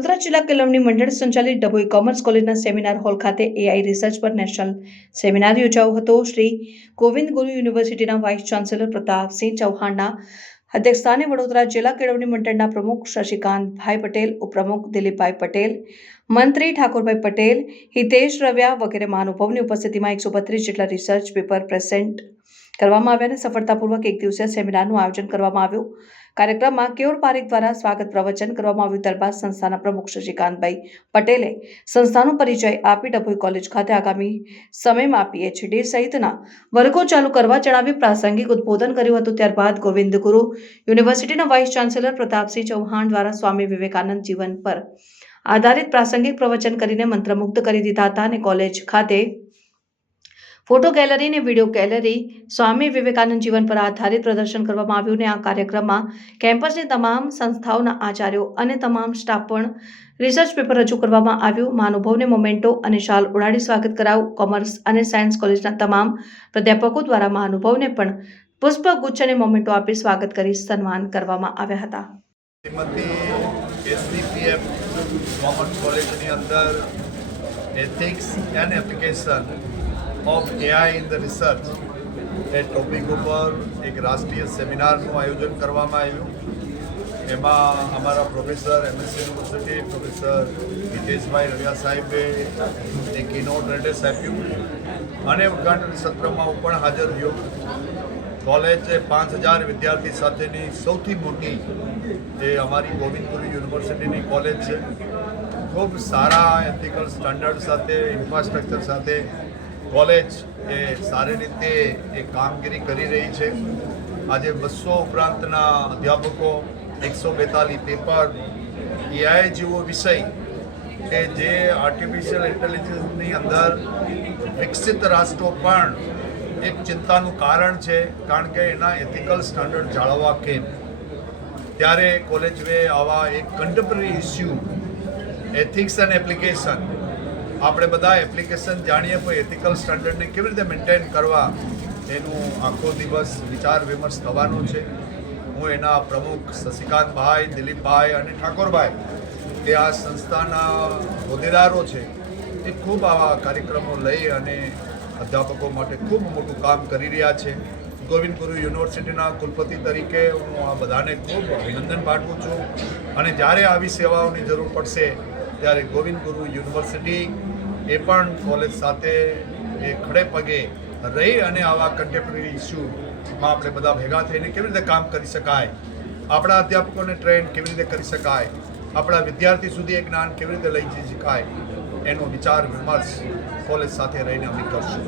વડોદરા જિલ્લા કેળવણી મંડળ સંચાલિત ડભોઈ કોમર્સ કોલેજના સેમિનાર હોલ ખાતે એઆઈ રિસર્ચ પર નેશનલ સેમિનાર યોજાયો હતો। શ્રી ગોવિંદ ગુરુ યુનિવર્સિટીના વાઇસ ચાન્સેલર પ્રતાપસિંહ ચૌહાણના અધ્યક્ષસ્થાને વડોદરા જિલ્લા કેળવણી મંડળના પ્રમુખ શશિકાંતભાઈ પટેલ, ઉપપ્રમુખ દિલીપભાઈ પટેલ, મંત્રી ઠાકોરભાઈ પટેલ, હિતેશ રવ્યા વગેરે મહાનુભાવોની ઉપસ્થિતિમાં 132 જેટલા રિસર્ચ પેપર પ્રેઝન્ટ કરવામાં આવ્યા અને સફળતાપૂર્વક એક દિવસીય સેમિનારનું આયોજન કરવામાં આવ્યું। કાર્યક્રમમાં કેયુર પારેખ દ્વારા સ્વાગત પ્રવચન કરવામાં આવ્યું। ત્યારબાદ સંસ્થાના પ્રમુખ શશિકાંતભાઈ પટેલે સંસ્થાનો પરિચય આપી ડભોઈ કોલેજ ખાતે આગામી સમયમાં પીએચડી સહિતના વર્ગો ચાલુ કરવા જણાવી પ્રાસંગિક ઉદ્બોધન કર્યું હતું। ત્યારબાદ ગોવિંદ ગુરુ યુનિવર્સિટીના વાઇસ ચાન્સેલર પ્રતાપસિંહ ચૌહાણ દ્વારા સ્વામી વિવેકાનંદ જીવન પર આધારિત પ્રાસંગિક પ્રવચન કરીને મંત્રમુગ્ધ કરી દીધા હતા અને કોલેજ ખાતે ફોટો ગેલેરી અને વિડીયો ગેલેરી સ્વામી વિવેકાનંદ જીવન પર આધારિત પ્રદર્શન કરવામાં આવ્યું અને આ કાર્યક્રમમાં કેમ્પસની તમામ સંસ્થાઓના આચાર્યો અને તમામ સ્ટાફ પણ રિસર્ચ પેપર રજૂ કરવામાં આવ્યું। મહાનુભાવોને મોમેન્ટો અને શાલ ઉડાડી સ્વાગત કરાયું। કોમર્સ અને સાયન્સ કોલેજના તમામ પ્રાધ્યાપકો દ્વારા મહાનુભાવોને પણ પુષ્પગુચ્છ અને મોમેન્ટો આપી સ્વાગત કરી સન્માન કરવામાં આવ્યા હતા। SDPM કોમર્સ કોલેજની અંદર ethics and application of AI in the research એ ટોપિક ઉપર એક રાષ્ટ્રીય સેમિનારનું આયોજન કરવામાં આવ્યું। એમાં અમારા professor MSc university professor Hiteshbhai Ravya સાહેબે એક કીનોટ એડ્રેસ આપ્યું અને ઉદ્ઘાટન સત્રમાં હું પણ હાજર રહ્યો। કોલેજ 5000 વિદ્યાર્થી સાથેની સૌથી મોટી એ અમારી ગોવિંદ ગુરુ યુનિવર્સિટીની કોલેજ છે। ખૂબ સારા એથિકલ સ્ટાન્ડર્ડ સાથે ઇન્ફ્રાસ્ટ્રક્ચર સાથે કોલેજ એ સારી રીતે એ કામગીરી કરી રહી છે। આજે 200 ઉપરાંતના અધ્યાપકો, 142 પેપર, એઆઈ જેવો વિષય કે જે આર્ટિફિશિયલ ઇન્ટેલિજન્સની અંદર વિકસિત રાષ્ટ્રો પણ એક ચિંતાનું કારણ છે, કારણ કે એના એથિકલ સ્ટાન્ડર્ડ જાળવવા કેમ। ત્યારે કોલેજે આવા એક contemporary issue ethics and application, આપણે બધા એપ્લિકેશન જાણીએ પણ એથિકલ સ્ટાન્ડર્ડને કેવી રીતે મેન્ટેન કરવા એનું આખો દિવસ વિચાર વિમર્શ થવાનો છે। હું એના પ્રમુખ શશિકાંતભાઈ, દિલીપભાઈ અને ઠાકોરભાઈ કે આ સંસ્થાના હોદ્દેદારો છે એ ખૂબ આવા કાર્યક્રમો લઈ અને અધ્યાપકો માટે ખૂબ મોટું કામ કરી રહ્યા છે। ગોવિંદ ગુરુ યુનિવર્સિટીના કુલપતિ તરીકે હું આ બધાને ખૂબ અભિનંદન પાઠવું છું અને જ્યારે આવી સેવાઓની જરૂર પડશે ત્યારે ગોવિંદ ગુરુ યુનિવર્સિટી એ પણ કોલેજ સાથે એ ખડે પગે રહી અને આવા કન્ટેમ્પરરી ઇસ્યુમાં આપણે બધા ભેગા થઈને કેવી રીતે કામ કરી શકાય, આપણા અધ્યાપકોને ટ્રેન કેવી રીતે કરી શકાય, આપણા વિદ્યાર્થી સુધી એ જ્ઞાન કેવી રીતે લઈ જઈ શકાય એનો વિચાર વિમર્શ કોલેજ સાથે રહીને અમે કરશું।